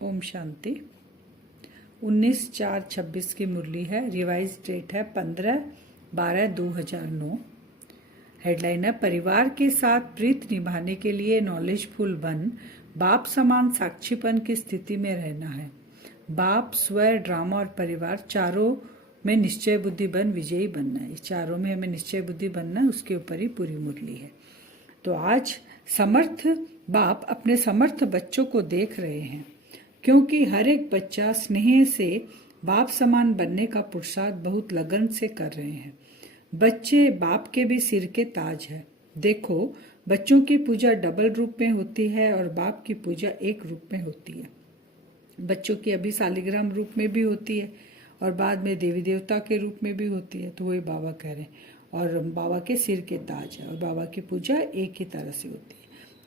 ओम शांति। 19/4/26 की मुरली है। Revise date है 15/12/2009। हेडलाइन है परिवार के साथ प्रीत निभाने के लिए नॉलेजफुल बन, बाप समान साक्षीपन की स्थिति में रहना है। बाप, स्व, ड्रामा और परिवार चारों में निश्चय बुद्धि बन विजयी बनना है। चारों में हमें निश्चय बुद्धि बनना है, उसके ऊपर ही पूरी मुरली है। तो आज समर्थ बाप अपने समर्थ बच्चों को देख रहे हैं, क्योंकि हर एक बच्चा स्नेह से बाप समान बनने का पुरुषार्थ बहुत लगन से कर रहे हैं। बच्चे बाप के भी सिर के ताज है। देखो, बच्चों की पूजा डबल रूप में होती है और बाप की पूजा एक रूप में होती है। बच्चों की अभी शालिग्राम रूप में भी होती है और बाद में देवी देवता के रूप में भी होती है। तो वही बाबा कह रहे हैं, और बाबा के सिर के ताज है और बाबा की पूजा एक ही तरह से होती है।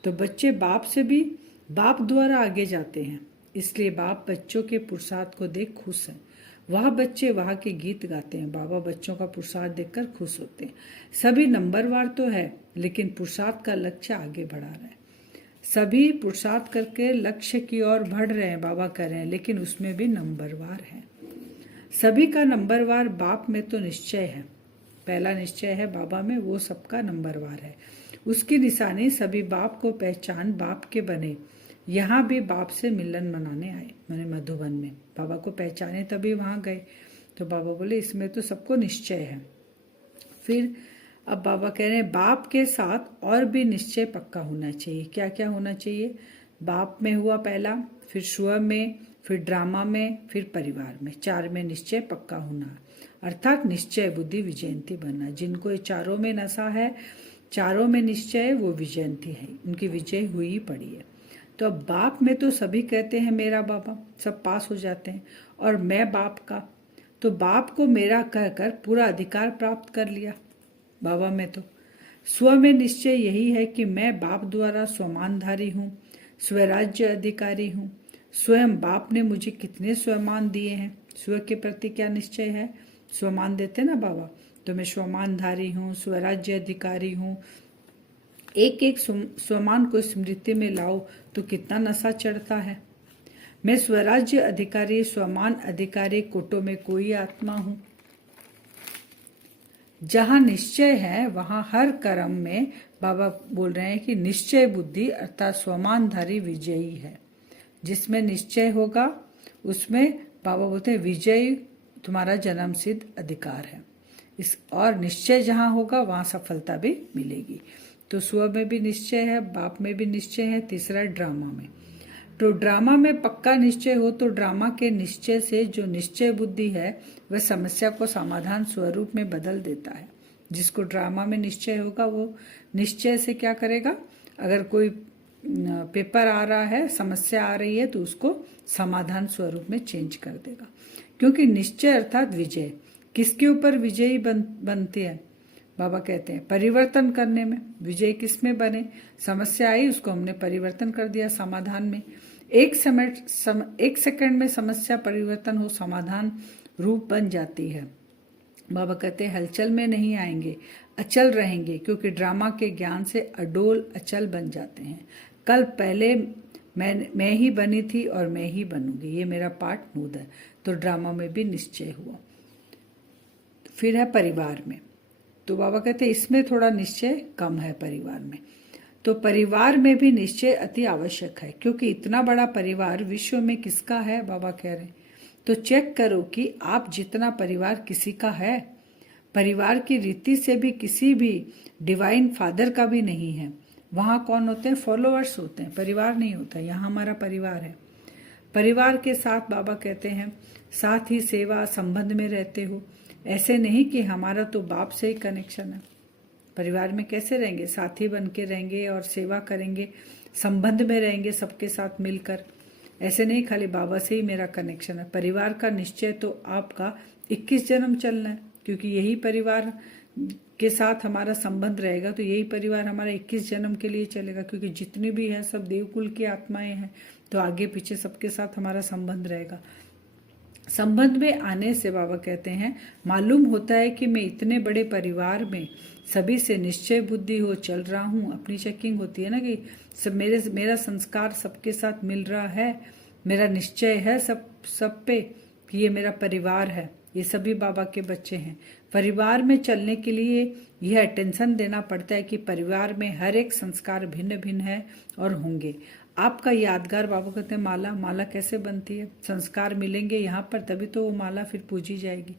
तो बच्चे बाप से भी बाप द्वारा आगे जाते हैं, इसलिए बाप बच्चों के पुरुषार्थ को देख खुश हैं। वह बच्चे वहाँ के गीत गाते हैं। बाबा बच्चों का पुरुषार्थ देखकर खुश होते हैं। सभी नंबरवार तो है, लेकिन पुरुषार्थ का लक्ष्य आगे बढ़ा रहा है। सभी पुरुषार्थ करके लक्ष्य की ओर बढ़ रहे हैं, बाबा कह रहे हैं, लेकिन उसमें भी नंबरवार है। सभी का नंबरवार बाप में तो निश्चय है। पहला निश्चय है बाबा में, वो सबका नंबरवार है। उसकी निशानी सभी बाप को पहचान बाप के बने। यहाँ भी बाप से मिलन मनाने आए, मैंने मधुबन में बाबा को पहचाने तभी वहाँ गए। तो बाबा बोले इसमें तो सबको निश्चय है। फिर अब बाबा कह रहे हैं बाप के साथ और भी निश्चय पक्का होना चाहिए। क्या क्या होना चाहिए? बाप में हुआ पहला, फिर स्व में, फिर ड्रामा में, फिर परिवार में। चार में निश्चय पक्का होना, अर्थात निश्चय बुद्धि विजयंती बनना। जिनको ये चारों में नशा है, चारों में निश्चय, वो विजयंती है, उनकी विजय हुई ही पड़ी है। तो अब बाप में तो सभी कहते हैं मेरा बाबा, सब पास हो जाते हैं, और मैं बाप का, तो बाप को मेरा कहकर पूरा अधिकार प्राप्त कर लिया बाबा में। तो स्व में निश्चय यही है कि मैं बाप द्वारा स्वमानधारी हूँ, स्वराज्य अधिकारी हूँ। स्वयं बाप ने मुझे कितने स्वमान दिए हैं। स्व के प्रति क्या निश्चय है? स्वमान देते ना बाबा, तो मैं स्वमानधारी हूँ, स्वराज्य अधिकारी हूँ। एक एक स्वमान को स्मृति में लाओ तो कितना नशा चढ़ता है। मैं स्वराज्य अधिकारी, स्वमान अधिकारी, कोटो में कोई आत्मा हूँ। जहाँ निश्चय है वहाँ हर कर्म में बाबा बोल रहे हैं कि निश्चय बुद्धि अर्थात स्वमानधारी विजयी है। जिसमें निश्चय होगा उसमें बाबा बोलते हैं विजय तुम्हारा जन्म सिद्ध अधिकार है। इस और निश्चय जहाँ होगा वहाँ सफलता भी मिलेगी। तो स्व में भी निश्चय है, बाप में भी निश्चय है। तीसरा ड्रामा में, तो ड्रामा में पक्का निश्चय हो तो ड्रामा के निश्चय से जो निश्चय बुद्धि है वह समस्या को समाधान स्वरूप में बदल देता है। जिसको ड्रामा में निश्चय होगा वो निश्चय से क्या करेगा? अगर कोई पेपर आ रहा है, समस्या आ रही है, तो उसको समाधान स्वरूप में चेंज कर देगा। क्योंकि निश्चय अर्थात विजय। किसके ऊपर विजयी बनते हैं? बाबा कहते हैं परिवर्तन करने में। विजय किस में बने? समस्या आई, उसको हमने परिवर्तन कर दिया समाधान में। एक सेकंड में समस्या परिवर्तन हो, समाधान रूप बन जाती है। बाबा कहते हैं हलचल में नहीं आएंगे, अचल रहेंगे, क्योंकि ड्रामा के ज्ञान से अडोल अचल बन जाते हैं। कल पहले मैं ही बनी थी और मैं ही बनूंगी, ये मेरा पाठ मूड है। तो ड्रामा में भी निश्चय हुआ। फिर है परिवार में, तो बाबा कहते हैं इसमें थोड़ा निश्चय कम है परिवार में। तो परिवार में भी निश्चय अति आवश्यक है, क्योंकि इतना बड़ा परिवार विश्व में किसका है? बाबा कह रहे हैं तो चेक करो कि आप जितना परिवार किसी का है। परिवार की रीति से भी किसी भी डिवाइन फादर का भी नहीं है। वहाँ कौन होते हैं? फॉलोअर्स होते हैं, परिवार नहीं होता। यहाँ हमारा परिवार है। परिवार के साथ बाबा कहते हैं साथ ही सेवा संबंध में रहते हो। ऐसे नहीं कि हमारा तो बाप से ही कनेक्शन है। परिवार में कैसे रहेंगे? साथी बन के रहेंगे और सेवा करेंगे, संबंध में रहेंगे सबके साथ मिलकर। ऐसे नहीं खाली बाबा से ही मेरा कनेक्शन है। परिवार का निश्चय तो आपका 21 जन्म चलना है, क्योंकि यही परिवार के साथ हमारा संबंध रहेगा, तो यही परिवार हमारा 21 जन्म के लिए चलेगा। क्योंकि जितनी भी है सब देवकुल की आत्माएं हैं, तो आगे पीछे सबके साथ हमारा संबंध रहेगा। संबंध में आने से बाबा कहते हैं मालूम होता है कि मैं इतने बड़े परिवार में सभी से निश्चय बुद्धि हो चल रहा हूँ। अपनी चेकिंग होती है ना कि सब मेरा संस्कार सबके साथ मिल रहा है, मेरा निश्चय है सब पे कि ये मेरा परिवार है, ये सभी बाबा के बच्चे हैं। परिवार में चलने के लिए यह अटेंशन देना पड़ता है कि परिवार में हर एक संस्कार भिन्न भिन्न है और होंगे। आपका यादगार, बाबा कहते हैं माला, माला कैसे बनती है? संस्कार मिलेंगे यहाँ पर तभी तो वो माला फिर पूजी जाएगी।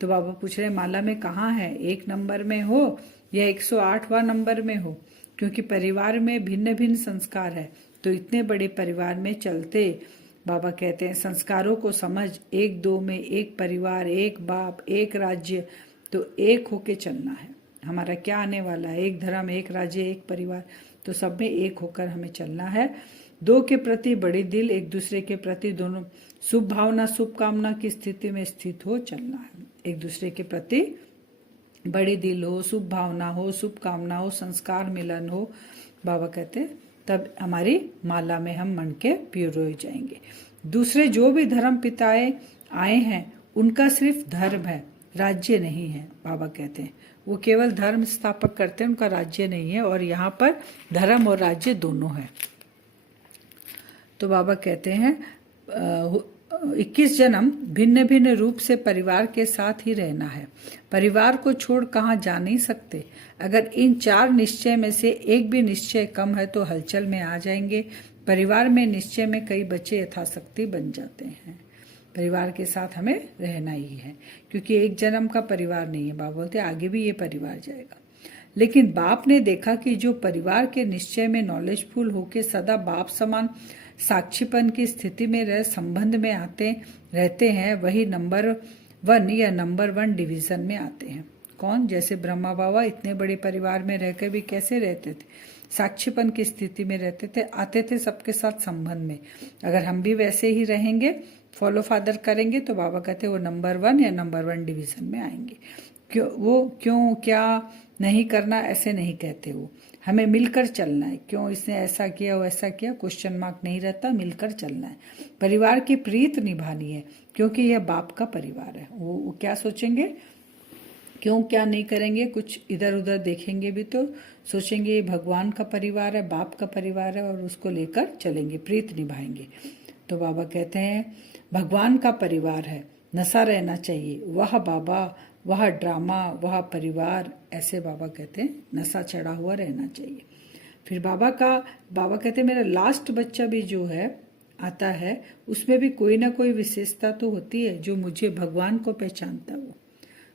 तो बाबा पूछ रहे माला में कहाँ है, 1 नंबर में हो या 108वां नंबर में हो? क्योंकि परिवार में भिन्न भिन्न संस्कार है। तो इतने बड़े परिवार में चलते बाबा कहते हैं संस्कारों को समझ, 1-2 में एक परिवार, एक बाप, एक राज्य, तो एक होके चलना है। हमारा क्या आने वाला है? एक धर्म, एक राज्य, एक परिवार, तो सब में एक होकर हमें चलना है। 2 के प्रति बड़ी दिल, एक दूसरे के प्रति दोनों शुभ भावना, शुभ कामना की स्थिति में स्थित हो चलना है। एक दूसरे के प्रति बड़ी दिल हो, शुभ भावना हो, शुभ कामना हो, संस्कार मिलन हो, बाबा कहते तब हमारी माला में हम मन के प्योर हो जाएंगे। दूसरे जो भी धर्म पिताएं आए हैं उनका सिर्फ धर्म है, राज्य नहीं है। बाबा कहते हैं वो केवल धर्म स्थापक करते हैं, उनका राज्य नहीं है। और यहाँ पर धर्म और राज्य दोनों है। तो बाबा कहते हैं 21 जन्म भिन्न भिन्न रूप से परिवार के साथ ही रहना है। परिवार को छोड़ कहाँ जा नहीं सकते। अगर इन 4 निश्चय में से एक भी निश्चय कम है तो हलचल में आ जाएंगे। परिवार में निश्चय में कई बच्चे यथाशक्ति बन जाते हैं। परिवार के साथ हमें रहना ही है, क्योंकि एक जन्म का परिवार नहीं है। बाबा बोलते आगे भी ये परिवार जाएगा। लेकिन बाप ने देखा कि जो परिवार के निश्चय में नॉलेजफुल होके सदा बाप समान साक्षीपन की स्थिति में रह संबंध में आते रहते हैं, वही नंबर 1 या नंबर 1 डिवीजन में आते हैं। कौन? जैसे ब्रह्मा बाबा इतने बड़े परिवार में रहकर भी कैसे रहते थे? साक्षीपन की स्थिति में रहते थे, आते थे सबके साथ संबंध में। अगर हम भी वैसे ही रहेंगे, फॉलो फादर करेंगे, तो बाबा कहते वो नंबर 1 या नंबर 1 डिवीजन में आएंगे। क्यों क्या नहीं करना ऐसे नहीं कहते वो, हमें मिलकर चलना है। क्यों इसने ऐसा किया वैसा किया, क्वेश्चन मार्क नहीं रहता, मिलकर चलना है। परिवार की प्रीत निभानी है, क्योंकि यह बाप का परिवार है। वो क्या सोचेंगे, क्यों क्या नहीं करेंगे, कुछ इधर उधर देखेंगे भी तो सोचेंगे ये भगवान का परिवार है, बाप का परिवार है, और उसको लेकर चलेंगे, प्रीत निभाएंगे। तो बाबा कहते हैं भगवान का परिवार है, नशा रहना चाहिए, वह बाबा, वह ड्रामा, वह परिवार, ऐसे बाबा कहते हैं नशा चढ़ा हुआ रहना चाहिए। फिर बाबा कहते हैं मेरा लास्ट बच्चा भी जो है आता है, उसमें भी कोई ना कोई विशेषता तो होती है जो मुझे भगवान को पहचानता हो।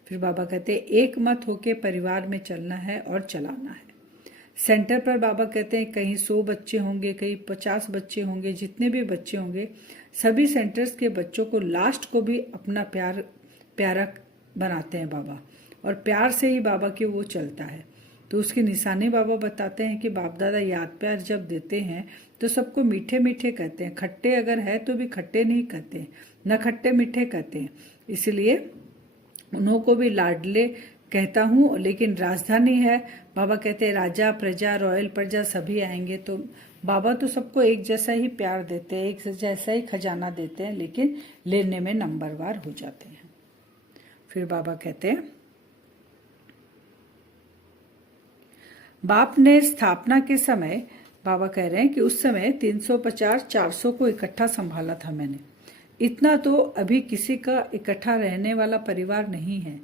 फिर बाबा कहते हैं एक मत होके परिवार में चलना है और चलाना है। सेंटर पर बाबा कहते हैं कहीं 100 बच्चे होंगे, कहीं 50 बच्चे होंगे, जितने भी बच्चे होंगे सभी सेंटर्स के बच्चों को लास्ट को भी अपना प्यारा बनाते हैं बाबा, और प्यार से ही बाबा की वो चलता है। तो उसकी निशानी बाबा बताते हैं कि बाप दादा याद प्यार जब देते हैं तो सबको मीठे मीठे कहते हैं। खट्टे अगर है तो भी खट्टे नहीं कहते, न खट्टे मीठे कहते हैं। इसलिए उन्हों को भी लाडले कहता हूँ। लेकिन राजधानी है, बाबा कहते हैं राजा प्रजा रॉयल प्रजा सभी आएंगे, तो बाबा तो सबको एक जैसा ही प्यार देते हैं, एक जैसा ही खजाना देते हैं, लेकिन लेने में नंबरवार हो जाते हैं। फिर बाबा कहते हैं बाप ने स्थापना के समय, बाबा कह रहे हैं कि उस समय 350-400 को इकट्ठा संभाला था मैंने। इतना तो अभी किसी का इकट्ठा रहने वाला परिवार नहीं है।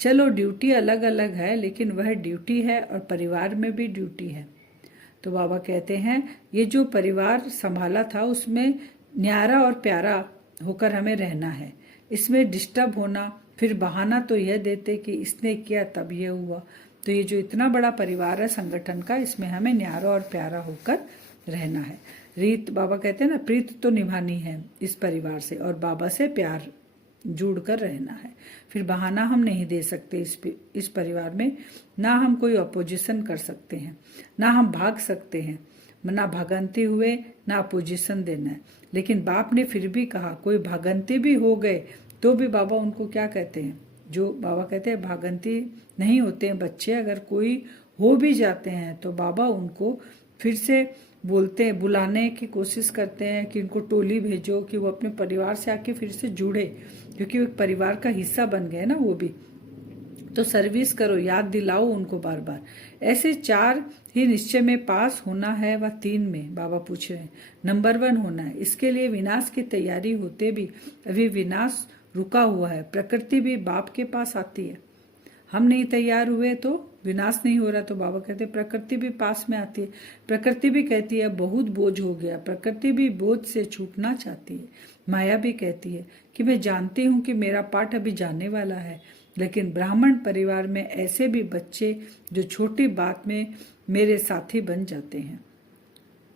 चलो ड्यूटी अलग अलग है, लेकिन वह ड्यूटी है और परिवार में भी ड्यूटी है। तो बाबा कहते हैं ये जो परिवार संभाला था उसमें न्यारा और प्यारा होकर हमें रहना है। इसमें डिस्टर्ब होना, फिर बहाना तो यह देते कि इसने किया तब यह हुआ। तो ये जो इतना बड़ा परिवार है संगठन का, इसमें हमें न्यारा और प्यारा होकर रहना है। रीत, बाबा कहते हैं ना, प्रीत तो निभानी है इस परिवार से, और बाबा से प्यार जुड़ कर रहना है। फिर बहाना हम नहीं दे सकते इस परिवार में, ना हम कोई अपोजिशन कर सकते हैं, ना हम भाग सकते हैं, ना भागंती हुए ना अपोजिशन देना है। लेकिन बाप ने फिर भी कहा कोई भागंती भी हो गए तो भी बाबा उनको क्या कहते हैं, जो बाबा कहते हैं भागंती नहीं होते हैं बच्चे, अगर कोई हो भी जाते हैं तो बाबा उनको फिर से बोलते हैं, बुलाने की कोशिश करते हैं कि इनको टोली भेजो कि वो अपने परिवार से आके फिर से जुड़े, क्योंकि वो एक परिवार का हिस्सा बन गए ना वो भी। तो सर्विस करो, याद दिलाओ उनको बार बार। ऐसे 4 ही निश्चय में पास होना है व 3 में, बाबा पूछ रहे हैं। नंबर 1 होना है। इसके लिए विनाश की तैयारी होते भी अभी विनाश रुका हुआ है। प्रकृति भी बाप के पास आती है। हम नहीं तैयार हुए तो विनाश नहीं हो रहा, तो बाबा कहते प्रकृति भी पास में आती है। प्रकृति भी कहती है बहुत बोझ हो गया। प्रकृति भी बोझ से छूटना चाहती है। माया भी कहती है कि मैं जानती हूँ कि मेरा पाठ अभी जाने वाला है, लेकिन ब्राह्मण परिवार में ऐसे भी बच्चे जो छोटी बात में मेरे साथी बन जाते हैं।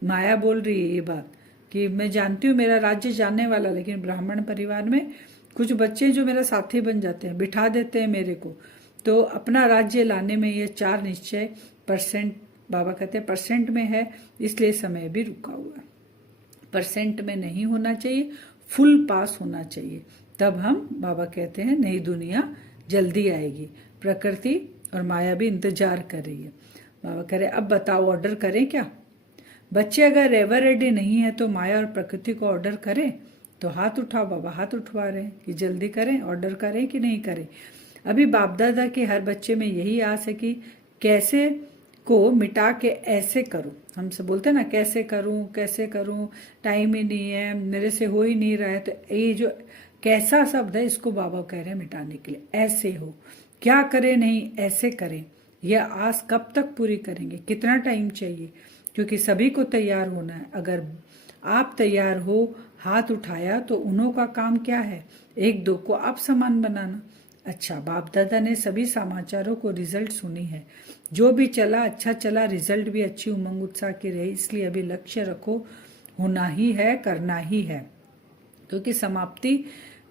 माया बोल रही है ये बात कि मैं जानती हूँ मेरा राज्य जाने वाला, लेकिन ब्राह्मण परिवार में कुछ बच्चे जो मेरा साथी बन जाते हैं, बिठा देते हैं मेरे को। तो अपना राज्य लाने में ये 4 निश्चय %, बाबा कहते हैं % में है, इसलिए समय भी रुका हुआ है। % में नहीं होना चाहिए, फुल पास होना चाहिए। तब हम, बाबा कहते हैं, नई दुनिया जल्दी आएगी। प्रकृति और माया भी इंतजार कर रही है। बाबा कह रहे अब बताओ ऑर्डर करें क्या? बच्चे अगर एवर रेडी नहीं है तो माया और प्रकृति को ऑर्डर करें? तो हाथ उठाओ। बाबा हाथ उठवा रहे हैं कि जल्दी करें, ऑर्डर करें कि नहीं करें। अभी बाप दादा के हर बच्चे में यही आस है कि कैसे को मिटा के ऐसे करूं। हमसे बोलते हैं ना कैसे करूं, टाइम ही नहीं है, मेरे से हो ही नहीं रहा है। तो ये जो कैसा शब्द है इसको बाबा कह रहे हैं मिटाने के लिए। ऐसे हो, क्या करें नहीं, ऐसे करें। यह आस कब तक पूरी करेंगे, कितना टाइम चाहिए? क्योंकि सभी को तैयार होना है। अगर आप तैयार हो, हाथ उठाया, तो उन्हों का काम क्या है? 1-2 को आप समान बनाना। अच्छा, बाप दादा ने सभी समाचारों को रिजल्ट सुनी है। जो भी चला अच्छा चला, रिजल्ट भी अच्छी उमंग उत्साह की रही। इसलिए अभी लक्ष्य रखो, होना ही है, करना ही है। क्योंकि समाप्ति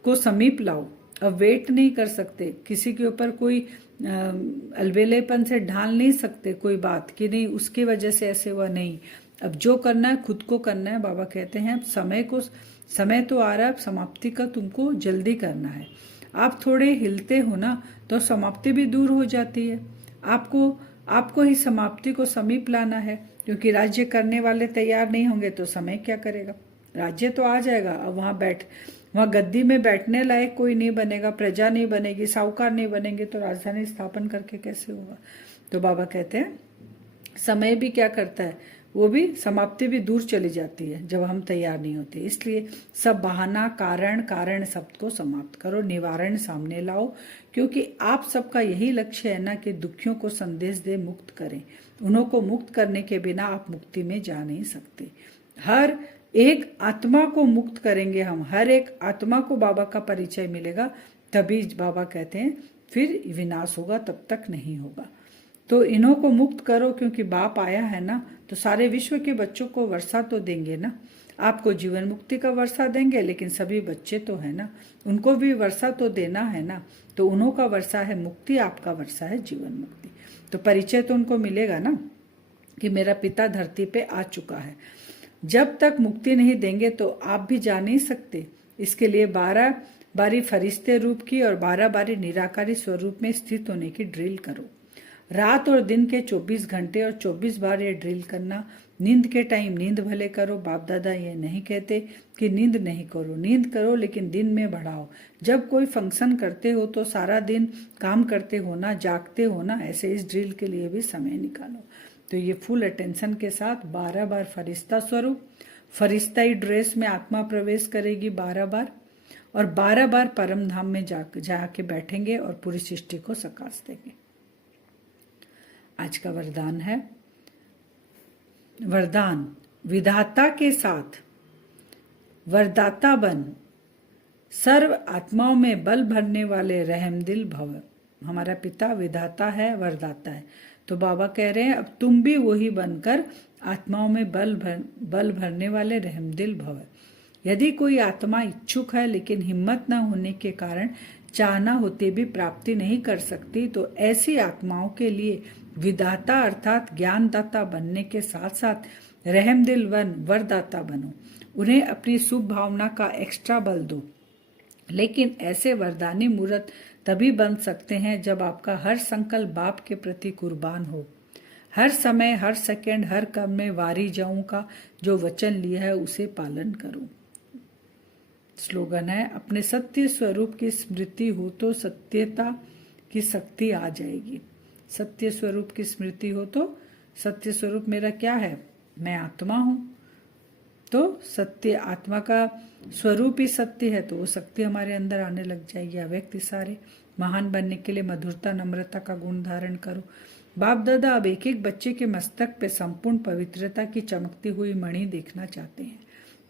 को समीप लाओ। अब वेट नहीं कर सकते, किसी के ऊपर कोई अलबेलेपन से ढाल नहीं सकते कोई बात कि नहीं उसकी वजह से ऐसे हुआ। नहीं, अब जो करना है खुद को करना है। बाबा कहते हैं समय तो आ रहा है, समाप्ति का तुमको जल्दी करना है। आप थोड़े हिलते हो ना तो समाप्ति भी दूर हो जाती है। आपको ही समाप्ति को समीप लाना है, क्योंकि राज्य करने वाले तैयार नहीं होंगे तो समय क्या करेगा? राज्य तो आ जाएगा, अब वहां गद्दी में बैठने लायक कोई नहीं बनेगा, प्रजा नहीं बनेगी, साहूकार नहीं बनेंगे, तो राजधानी स्थापन करके कैसे होगा? तो बाबा कहते हैं समय भी क्या करता है, वो भी समाप्ति भी दूर चली जाती है जब हम तैयार नहीं होते। इसलिए सब बहाना कारण शब्द को समाप्त करो, निवारण सामने लाओ। क्योंकि आप सबका यही लक्ष्य है ना कि दुखियों को संदेश दे, मुक्त करें। उन्हों को मुक्त करने के बिना आप मुक्ति में जा नहीं सकते। हर एक आत्मा को मुक्त करेंगे हम, हर एक आत्मा को बाबा का परिचय मिलेगा, तभी बाबा कहते हैं फिर विनाश होगा, तब तक नहीं होगा। तो इन्हों को मुक्त करो, क्योंकि बाप आया है ना, तो सारे विश्व के बच्चों को वर्षा तो देंगे ना। आपको जीवन मुक्ति का वर्षा देंगे, लेकिन सभी बच्चे तो है ना, उनको भी वर्षा तो देना है ना। तो उन्हों का वर्षा है मुक्ति, आपका वर्षा है जीवन मुक्ति। तो परिचय तो उनको मिलेगा ना कि मेरा पिता धरती पे आ चुका है। जब तक मुक्ति नहीं देंगे तो आप भी जा नहीं सकते। इसके लिए 12 बारी फरिश्ते रूप की और 12 बारी निराकारी स्वरूप में स्थित होने की ड्रिल करो। रात और दिन के 24 घंटे और 24 बार ये ड्रिल करना। नींद के टाइम नींद भले करो। बाप दादा ये नहीं कहते कि नींद नहीं करो, नींद करो, लेकिन दिन में बढ़ाओ। जब कोई फंक्शन करते हो तो सारा दिन काम करते हो ना, जागते हो ना, ऐसे इस ड्रिल के लिए भी समय निकालो। तो ये फुल अटेंशन के साथ 12 बार फरिश्ता स्वरूप, फरिश्ताई ड्रेस में आत्मा प्रवेश करेगी 12 बार, और 12 बार परम धाम में जाके बैठेंगे और पूरी सृष्टि को सकाश देंगे। आज का वरदान है, वरदान विधाता के साथ वरदाता बन, सर्व आत्माओं में बल भरने वाले रहमदिल भव। हमारा पिता विधाता है, वरदाता है। तो बाबा कह रहे हैं अब तुम भी वही बनकर आत्माओं में बल भरने वाले रहमदिल भव। यदि कोई आत्मा इच्छुक है लेकिन हिम्मत न होने के कारण चाहना होते भी प्राप्ति नहीं कर सकती, तो ऐसी आत्माओं के लिए विधाता अर्थात ज्ञानदाता बनने के साथ साथ रहमदिल वन वरदाता बनो। उन्हें अपनी शुभ भावना का एक्स्ट्रा बल दो। लेकिन ऐसे वरदानी मूर्त तभी बन सकते हैं जब आपका हर संकल्प बाप के प्रति कुर्बान हो। हर समय, हर सेकंड, हर कर्म में वारी जाऊं का जो वचन लिया है उसे पालन करो। स्लोगन है, अपने सत्य स्वरूप की स्मृति हो तो सत्यता की शक्ति आ जाएगी। सत्य स्वरूप की स्मृति हो तो सत्य स्वरूप मेरा क्या है, मैं आत्मा हूं, तो सत्य आत्मा का स्वरूप ही सत्य है, तो वो शक्ति हमारे अंदर आने लग जाएगी। अव्यक्त सारे महान बनने के लिए मधुरता नम्रता का गुण धारण करो। बाप दादा अब एक एक बच्चे के मस्तक पे संपूर्ण पवित्रता की चमकती हुई मणि देखना चाहते हैं।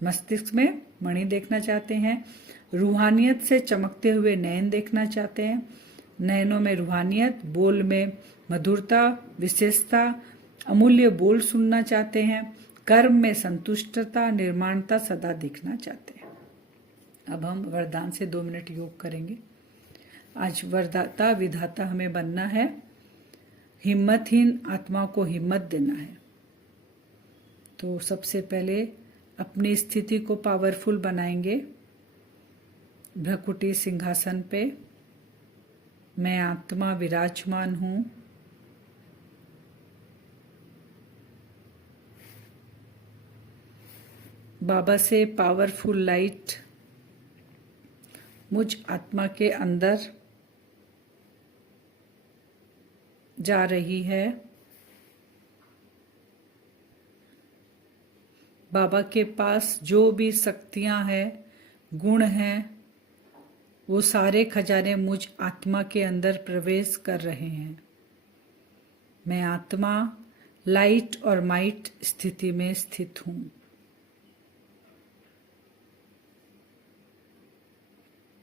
मस्तिष्क में मणि देखना चाहते हैं, रूहानियत से चमकते हुए नयन देखना चाहते हैं, नयनों में रूहानियत, बोल में मधुरता, विशेषता, अमूल्य बोल सुनना चाहते हैं, कर्म में संतुष्टता, निर्माणता सदा देखना चाहते हैं। अब हम वरदान से 2 मिनट योग करेंगे। आज वरदाता विधाता हमें बनना है, हिम्मतहीन आत्मा को हिम्मत देना है। तो सबसे पहले अपनी स्थिति को पावरफुल बनाएंगे। भ्रकुटी सिंहासन पे मैं आत्मा विराजमान हूं। बाबा से पावरफुल लाइट मुझ आत्मा के अंदर जा रही है। बाबा के पास जो भी शक्तियां हैं, गुण हैं, वो सारे खजाने मुझ आत्मा के अंदर प्रवेश कर रहे हैं। मैं आत्मा लाइट और माइट स्थिति में स्थित हूं।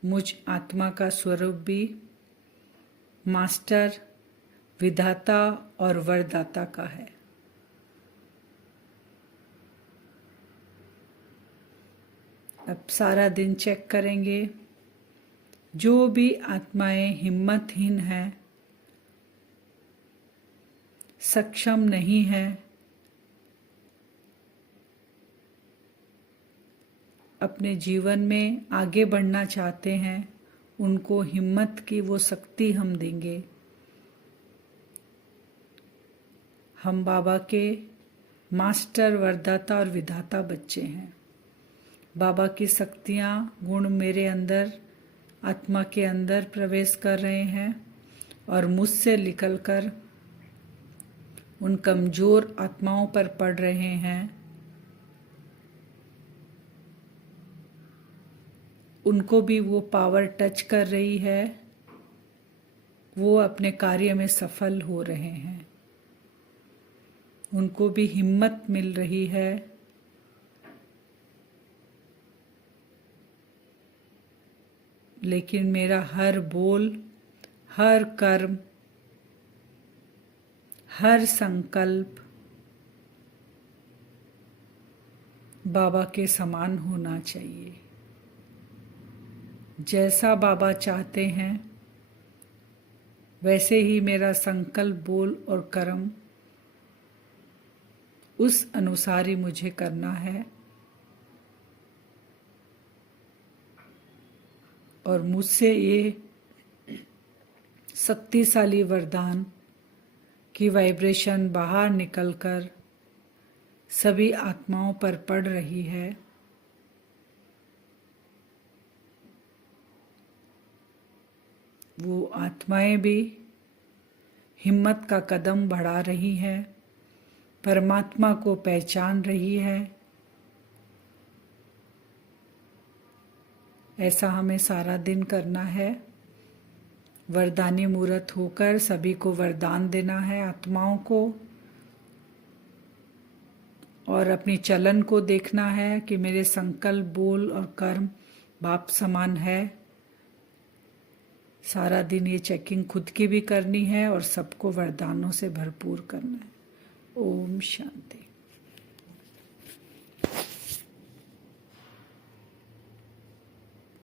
मुझ आत्मा का स्वरूप भी मास्टर, विधाता और वरदाता का है। अब सारा दिन चेक करेंगे, जो भी आत्माएं हिम्मतहीन हैं, सक्षम नहीं है, अपने जीवन में आगे बढ़ना चाहते हैं, उनको हिम्मत की वो शक्ति हम देंगे। हम बाबा के मास्टर, वरदाता और विधाता बच्चे हैं। बाबा की शक्तियाँ, गुण मेरे अंदर, आत्मा के अंदर प्रवेश कर रहे हैं और मुझसे निकलकर उन कमजोर आत्माओं पर पड़ रहे हैं। उनको भी वो पावर टच कर रही है, वो अपने कार्य में सफल हो रहे हैं, उनको भी हिम्मत मिल रही है। लेकिन मेरा हर बोल, हर कर्म, हर संकल्प बाबा के समान होना चाहिए। जैसा बाबा चाहते हैं वैसे ही मेरा संकल्प, बोल और कर्म उस अनुसार ही मुझे करना है। और मुझसे ये शक्तिशाली वरदान की वाइब्रेशन बाहर निकलकर सभी आत्माओं पर पड़ रही है। वो आत्माएं भी हिम्मत का कदम बढ़ा रही हैं, परमात्मा को पहचान रही है। ऐसा हमें सारा दिन करना है। वरदानी मूर्त होकर सभी को वरदान देना है, आत्माओं को, और अपनी चलन को देखना है कि मेरे संकल्प, बोल और कर्म बाप समान है। सारा दिन ये चेकिंग खुद की भी करनी है और सबको वरदानों से भरपूर करना है। ओम शांति।